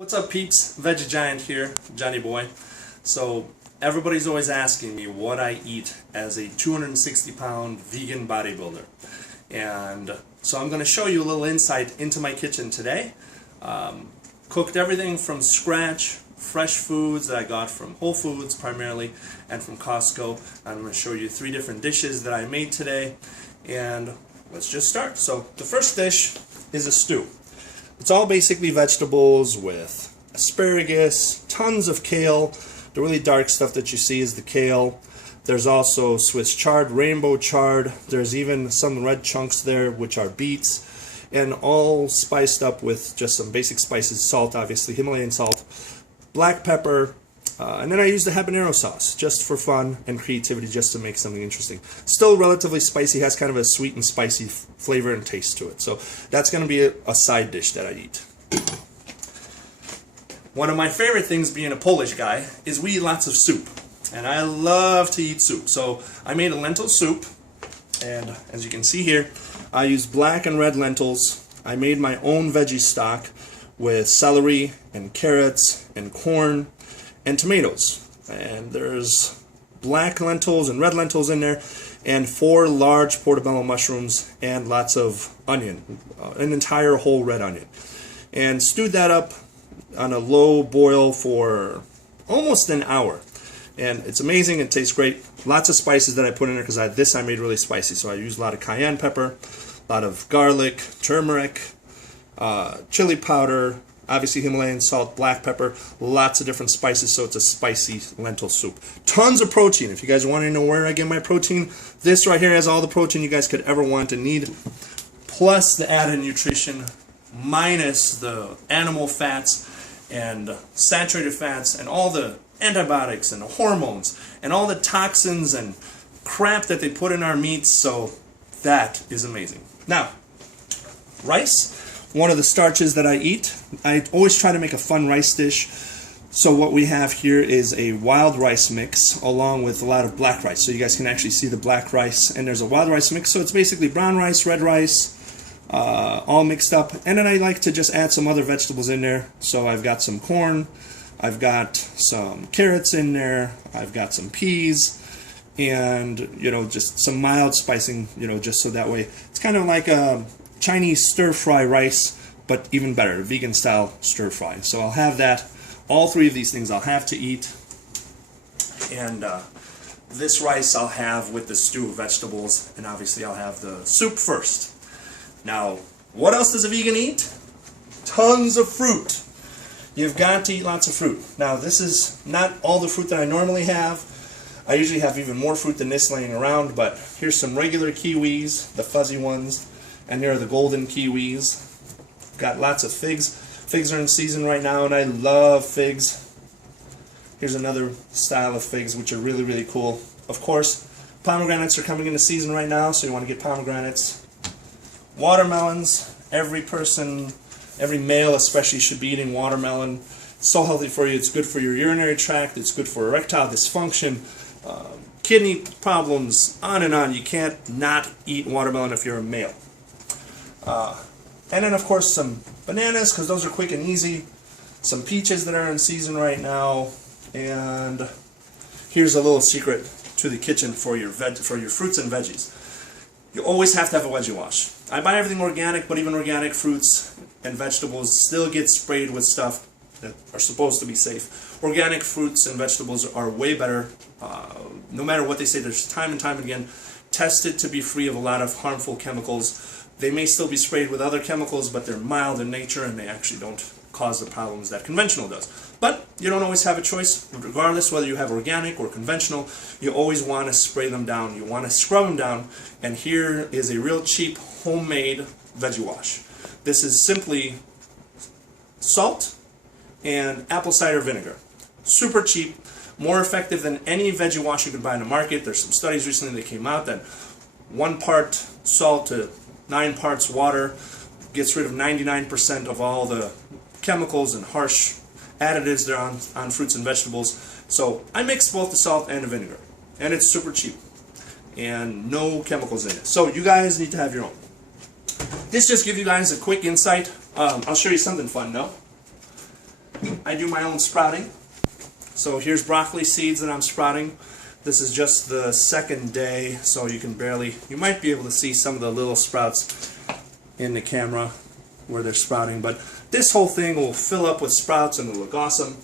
What's up, peeps? Veggie Giant here, Johnny Boy. So everybody's always asking me what I eat as a 260-pound vegan bodybuilder, and so I'm going to show you a little insight into my kitchen today. Cooked everything from scratch, fresh foods that I got from Whole Foods primarily and from Costco. I'm going to show you 3 different dishes that I made today, and let's just start. So the first dish is a stew. It's all basically vegetables with asparagus, tons of kale. The really dark stuff that you see is the kale. There's also Swiss chard, rainbow chard. There's even some red chunks there, which are beets, and all spiced up with just some basic spices, salt, obviously, Himalayan salt, black pepper, and then I use the habanero sauce just for fun and creativity, just to make something interesting. Still relatively spicy, has kind of a sweet and spicy flavor and taste to it. So that's going to be a side dish that I eat. One of my favorite things, being a Polish guy, is we eat lots of soup. And I love to eat soup. So I made a lentil soup, and as you can see here, I used black and red lentils. I made my own veggie stock with celery and carrots and corn and tomatoes, and there's black lentils and red lentils in there, and 4 large portabello mushrooms and lots of onion, an entire whole red onion, and stewed that up on a low boil for almost an hour. And it's amazing, it tastes great. Lots of spices that I put in there, because I made really spicy, so I used a lot of cayenne pepper, a lot of garlic, turmeric, chili powder, obviously Himalayan salt, black pepper, lots of different spices, so it's a spicy lentil soup. Tons of protein. If you guys want to know where I get my protein, this right here has all the protein you guys could ever want and need, plus the added nutrition, minus the animal fats and saturated fats and all the antibiotics and the hormones and all the toxins and crap that they put in our meats, so that is amazing. Now, rice. One of the starches that I eat. I always try to make a fun rice dish. So what we have here is a wild rice mix along with a lot of black rice. So you guys can actually see the black rice, and there's a wild rice mix. So it's basically brown rice, red rice, all mixed up. And then I like to just add some other vegetables in there. So I've got some corn, I've got some carrots in there, I've got some peas, and just some mild spicing, just so that way it's kind of like a Chinese stir-fry rice, but even better, vegan-style stir-fry. So I'll have that. All 3 of these things I'll have to eat. And this rice I'll have with the stew of vegetables, and obviously I'll have the soup first. Now, what else does a vegan eat? Tons of fruit. You've got to eat lots of fruit. Now, this is not all the fruit that I normally have. I usually have even more fruit than this laying around, but here's some regular kiwis, the fuzzy ones. And here are the golden kiwis. Got lots of figs. Figs are in season right now, and I love figs. Here's another style of figs, which are really, really cool. Of course, pomegranates are coming into season right now, so you want to get pomegranates. Watermelons. Every person, every male especially, should be eating watermelon. It's so healthy for you. It's good for your urinary tract. It's good for erectile dysfunction, kidney problems, on and on. You can't not eat watermelon if you're a male. And then, of course, some bananas, because those are quick and easy. Some peaches that are in season right now. And here's a little secret to the kitchen for your fruits and veggies. You always have to have a veggie wash. I buy everything organic, but even organic fruits and vegetables still get sprayed with stuff that are supposed to be safe. Organic fruits and vegetables are way better. No matter what they say, there's time and time again tested to be free of a lot of harmful chemicals. They may still be sprayed with other chemicals, but they're mild in nature and they actually don't cause the problems that conventional does. But you don't always have a choice. Regardless whether you have organic or conventional, you always want to spray them down. You want to scrub them down. And here is a real cheap homemade veggie wash. This is simply salt and apple cider vinegar. Super cheap, more effective than any veggie wash you could buy in the market. There's some studies recently that came out that 1 part salt to 9 parts water gets rid of 99% of all the chemicals and harsh additives that are on fruits and vegetables. So I mix both the salt and the vinegar, and it's super cheap and no chemicals in it. So you guys need to have your own. This just gives you guys a quick insight. I'll show you something fun, no? I do my own sprouting. So here's broccoli seeds that I'm sprouting. This is just the second day, so you might be able to see some of the little sprouts in the camera where they're sprouting, but this whole thing will fill up with sprouts and it'll look awesome.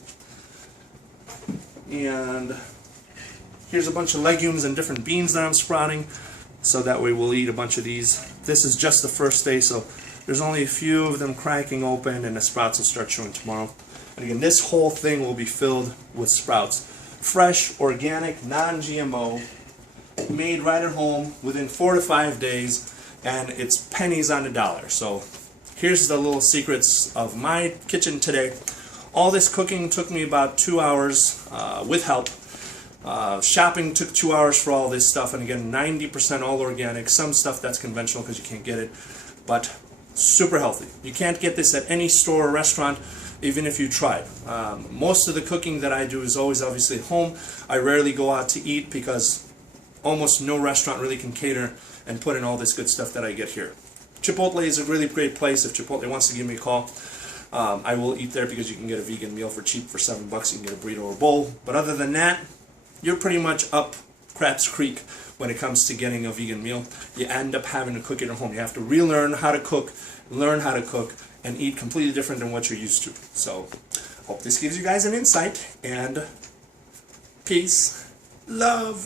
And here's a bunch of legumes and different beans that I'm sprouting, so that way we'll eat a bunch of these. This is just the first day, so there's only a few of them cracking open, and the sprouts will start showing tomorrow. And again, this whole thing will be filled with sprouts. Fresh, organic, non-GMO, made right at home within 4 to 5 days, and it's pennies on the dollar. So here's the little secrets of my kitchen today. All this cooking took me about 2 hours with help. Shopping took 2 hours for all this stuff, and again, 90% all organic, some stuff that's conventional because you can't get it, but super healthy. You can't get this at any store or restaurant, even if you tried. Most of the cooking that I do is always obviously at home. I rarely go out to eat because almost no restaurant really can cater and put in all this good stuff that I get here. Chipotle is a really great place. If Chipotle wants to give me a call, I will eat there because you can get a vegan meal for cheap for $7. You can get a burrito or a bowl. But other than that, you're pretty much up Craps Creek when it comes to getting a vegan meal. You end up having to cook it at home. You have to relearn how to cook, learn how to cook, and eat completely different than what you're used to. So, hope this gives you guys an insight, and peace, love.